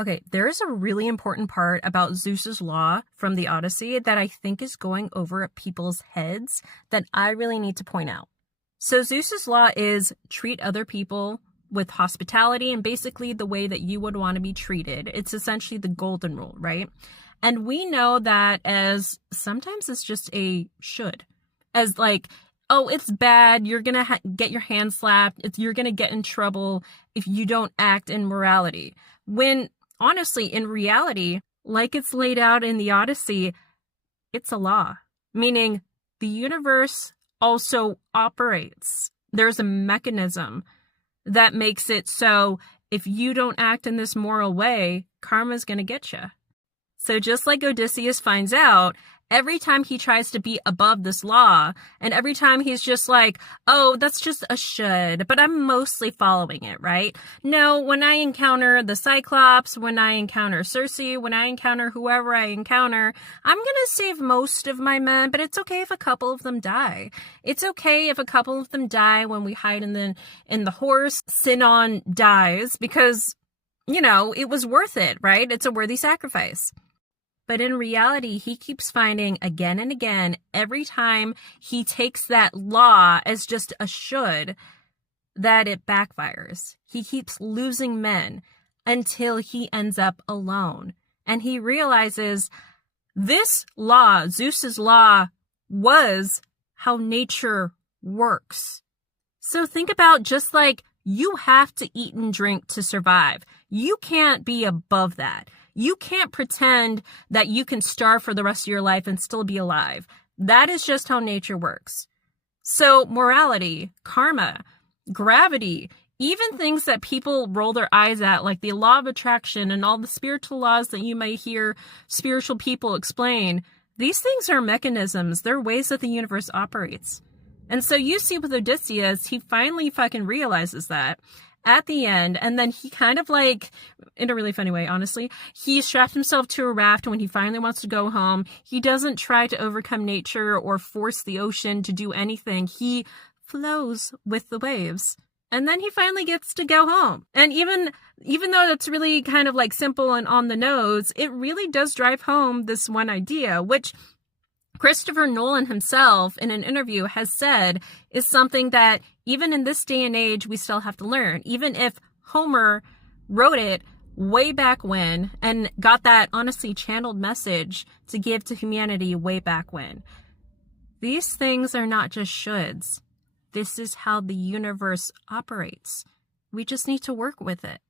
Okay, there is a really important part about Zeus's law from the Odyssey that I think is going over people's heads that I really need to point out. So Zeus's law is treat other people with hospitality and basically the way that you would want to be treated. It's essentially the golden rule, right? And we know that as sometimes it's just a should, as like, oh, it's bad. You're going to get your hand slapped. You're going to get in trouble if you don't act in morality. When honestly, in reality, like it's laid out in the Odyssey, it's a law, meaning the universe also operates. There's a mechanism that makes it so if you don't act in this moral way, karma's going to get you. So just like Odysseus finds out, every time he tries to be above this law, and every time he's just like, oh, that's just a should, but I'm mostly following it, right? No, when I encounter the Cyclops, when I encounter Circe, when I encounter whoever I encounter, I'm going to save most of my men, but it's okay if a couple of them die. It's okay if a couple of them die when we hide in the horse, Sinon dies, because, it was worth it, right? It's a worthy sacrifice. But in reality, he keeps finding again and again, every time he takes that law as just a should, that it backfires. He keeps losing men until he ends up alone. And he realizes this law, Zeus's law, was how nature works. So think about just like you have to eat and drink to survive. You can't be above that. You can't pretend that you can starve for the rest of your life and still be alive. That is just how nature works. So morality, karma, gravity, even things that people roll their eyes at, like the law of attraction and all the spiritual laws that you may hear spiritual people explain, these things are mechanisms. They're ways that the universe operates. And so you see with Odysseus, he finally fucking realizes that at the end, and then he kind of like, in a really funny way, honestly, he strapped himself to a raft when he finally wants to go home. He doesn't try to overcome nature or force the ocean to do anything. He flows with the waves. And then he finally gets to go home. And even though it's really kind of like simple and on the nose, it really does drive home this one idea, which Christopher Nolan himself in an interview has said is something that even in this day and age, we still have to learn. Even if Homer wrote it way back when and got that honestly channeled message to give to humanity way back when. These things are not just shoulds. This is how the universe operates. We just need to work with it.